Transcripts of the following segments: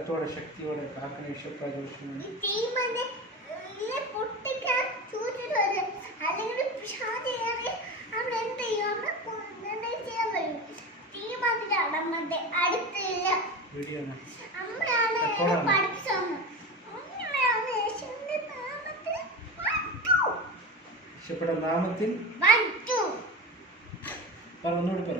ബലത്തോടെ ശക്തിയോടെ കാക്കണ ഈശ്വപ്രജോഷണം. ഈശ്വരുടെ നാമത്തിൽ ഒന്നുകൂടി പറ.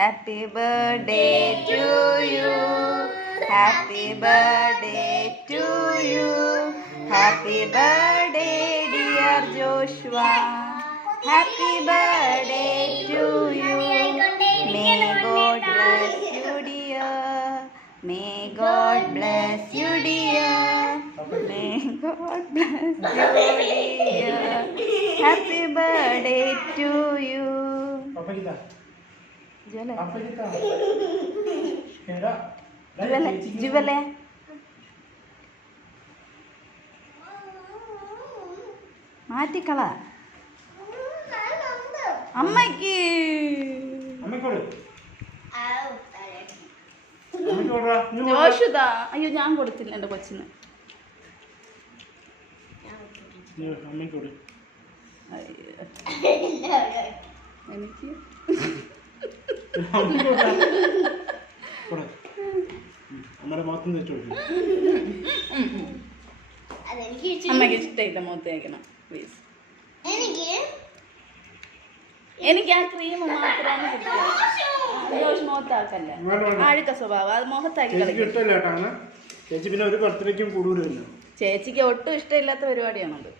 Happy birthday to you. Happy birthday to you. Happy birthday dear Joshua. Happy birthday to you. May God bless you dear. May God bless you dear. May God bless you dear. Happy birthday to you. ജുവലെ മാറ്റിക്കള അമ്മയ്ക്ക്. ജോഷുതാ. അയ്യോ ഞാൻ കൊടുത്തില്ല എൻ്റെ കൊച്ചിന്. എനിക്ക് അമ്മയ്ക്ക് ഇഷ്ടമില്ല മുഖത്ത് തേക്കണം പ്ലീസ്. എനിക്ക് ആ ക്രീം മാത്രമാണ് കിട്ടുക. മുഖത്താക്കല്ലേ, അഴുക്ക സ്വഭാവം, അത് മുഖത്താക്കി കളിക്കും. ചേച്ചിക്ക് ഒട്ടും ഇഷ്ടമില്ലാത്ത പരിപാടിയാണത്.